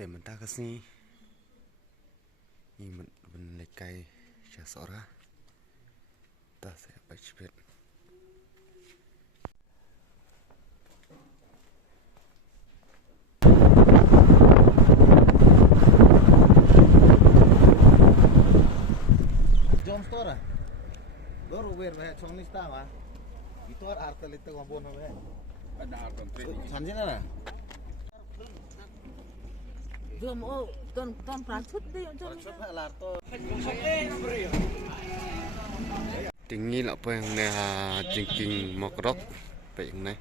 Mentah ke sini. Ini menekai syasora. Tak saya baca cepet. Jom store. Baru wer bah chongnis ta ma. Itu artel itu ngompon ba. Ada arton training. Sanjina na. Jom ton prachut deh jom. Chot na lar to. Tinggi lah apa yang ni jengking mokrok. Apa yang ni?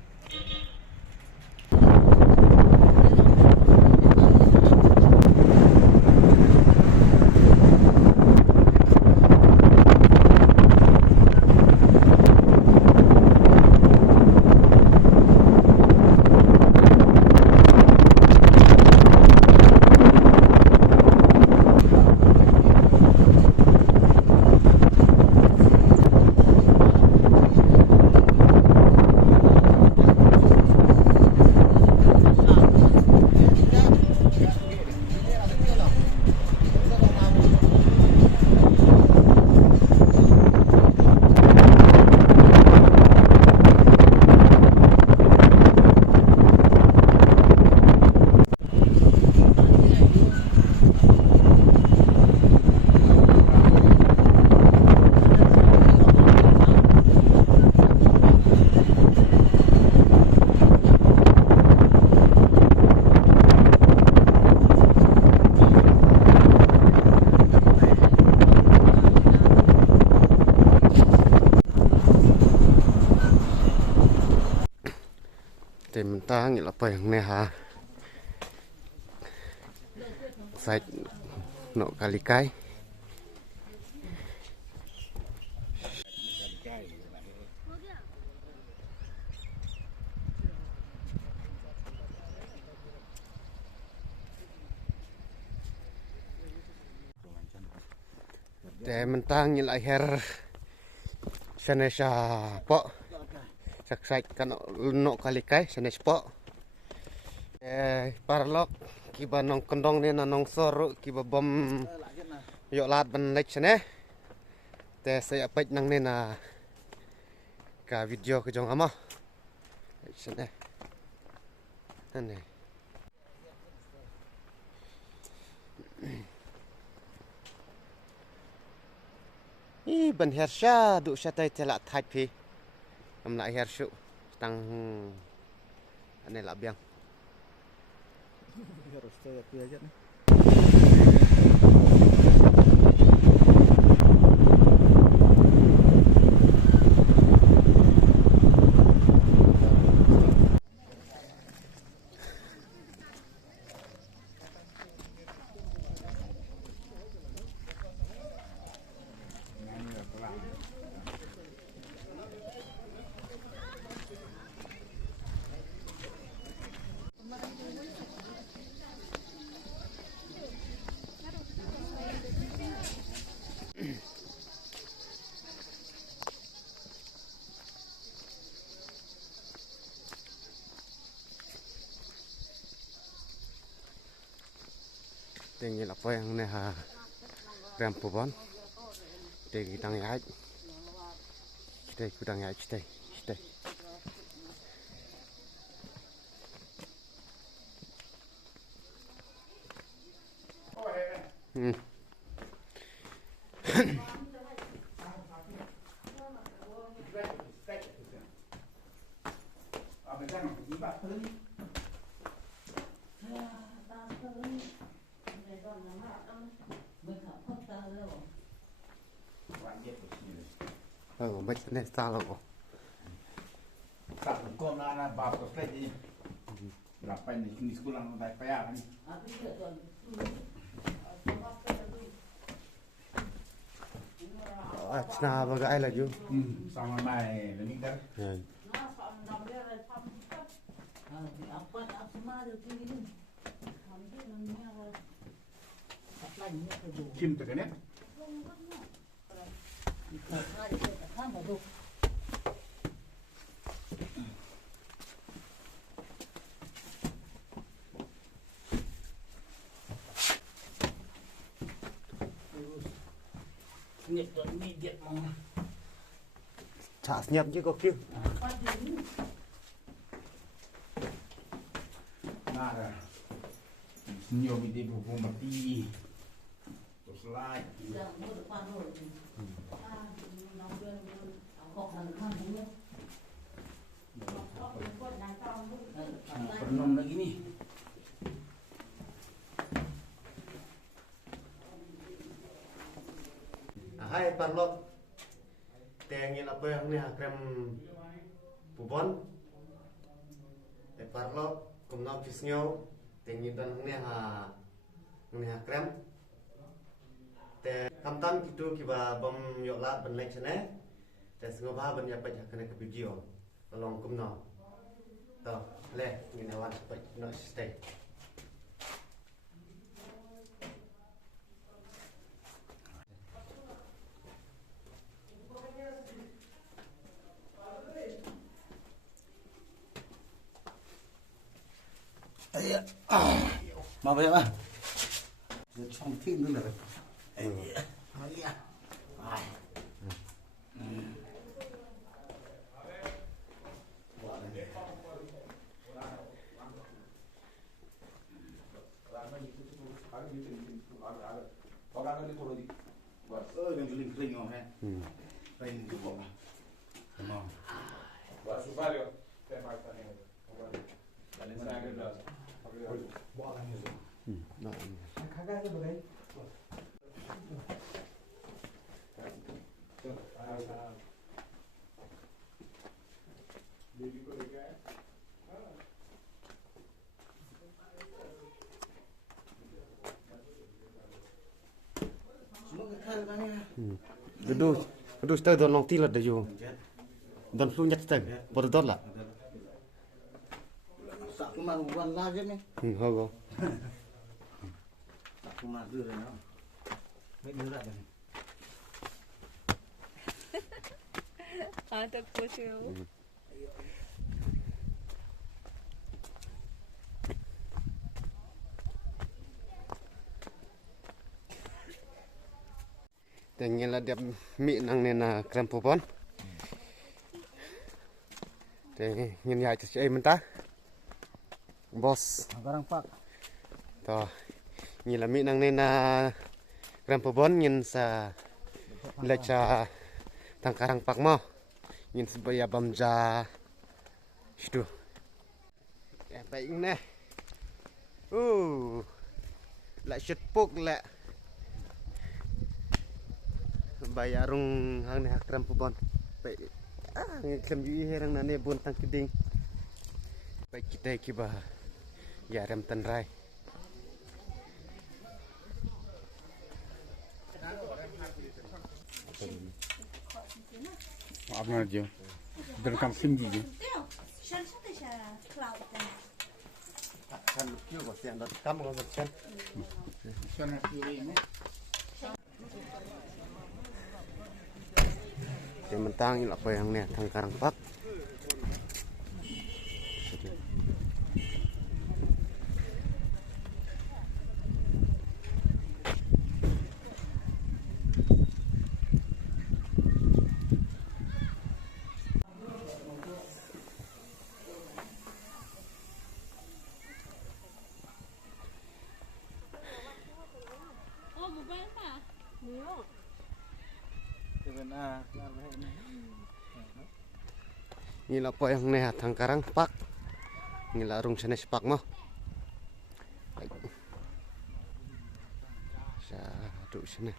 Mentah ni apa yang ni Sait nak kali kai. Mentah ni lahir Sanesha po. Saksai kan nok kali kai sanes po. Parlok kiba nong kendong ni nong sor kiba bom yok lat ban lek sene. Saya pej nang ni na ka video ke jong ama. Sene. Ane. Ban hersha du syatai telak thai pi. Am nak hershu tang ane la biang. Harus saya pi aja nih. Tinggi apa yang ni Rampubon. Tinggi tang yai. Kita kudang yai kita. Baik ni salah kok. Tak hukum lah anak bapak lagi. Berapa ni sekolah nak payah ni. Cina bagai lagi. Sama mai ni kan. Kim tu kan ya? senyap tu ni dia mau. Chả nhập chứ có kêu. Nada. Senyum dia buku mati. Terus slide. Penom lagi ni. Hai parlok. Tengil apa yang ni krem pubon. Parlok kumna pisnyo tengil dan ni krem. Te kamtam kitu kiba bom yoklat ban lek chane. Te sengoba ban ya pa kena ke video. Tolong kumna. To le ni nawan pa no stay. Ayah, mau apa ya? Trong thiên nữa là ayah, yang juling kering orang kan, kering tu kok, mau. Buat supaya tempat tadi. Dan saya ada. Buat lagi. No. Kagak ada boleh. Jadi kau dekat. Semua kekal kan ya. Aduh, stay don long tilat dah jo. Don flu nyat stay. Bodo dot lah. Tak kemar bukan lagi ni. Hogo. Tak kemar dulu ni. Baik murah kan. Tak kucing. Tengil lah dia mi nang nena krem pupon. Tengil ya cai mentah. Bos. Sekarang Pak. To. Ni lah mi nang nena krem pupon ngin sa leca tangkarang pak mo. Ngin sebaya bamja. Situ. Baik ni. Lah shit puk lah. Bayarung hang ni krem pupon. Baik. Krem yu herang nane bun tang kiding. Baik kita kiba. Ya rem tenrai. Maaf aja. Berkam singgi je. Kan kyu ko siang dot kam ko chen. Sana kiri ni. Yang mentang il apa yang ni tangkarang pak. Ni lah apa yang ni tangkarang pak. Ni lah rung senes pak mo. Satu sini.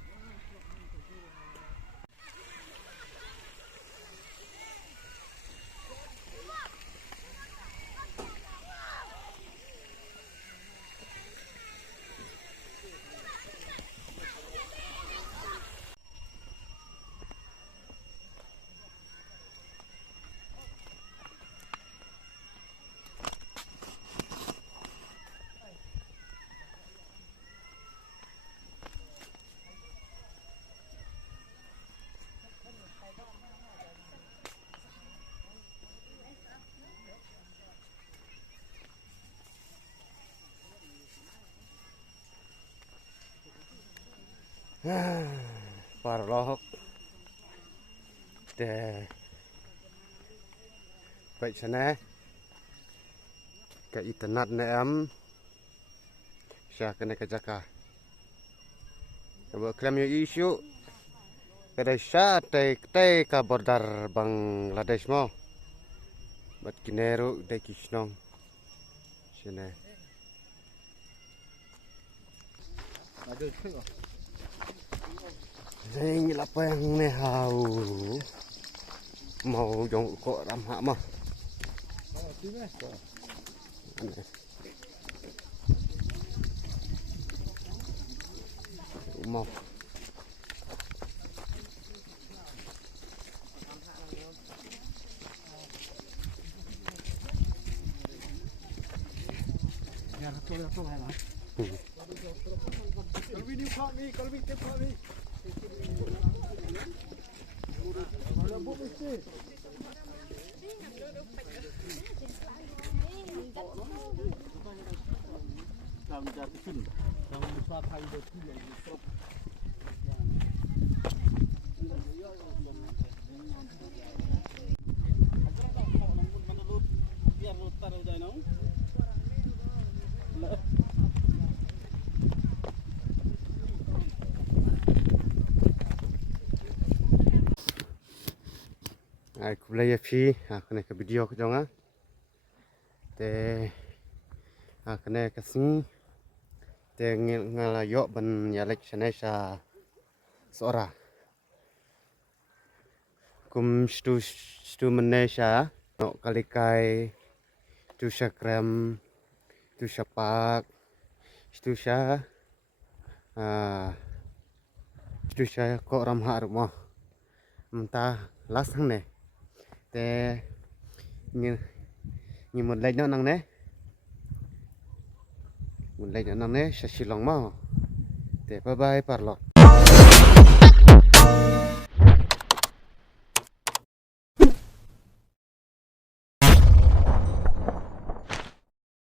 parlok te vậy cho nên cái internet này em sẽ cái này cái jaka kalau klaim isu pada saat te ka border Bangladesh mo bat kinero de kisnong sini Ada juga. Ini apa yang nehau mau jong kok ramha mah Oh, tiba. mau Kalau video kau ni, kalau video kau ni. aku beli fi kena ke video ke jong te kena ke sini te ngalayok ban yalek sha sora kum stu menesha no kalikai tu shakram tu shapak stu sha kok ramha rumah mentah lasang ne te như một lệnh nó năng nè một lệnh nó năng nè sẽ xì lòng mau te bye bye parlok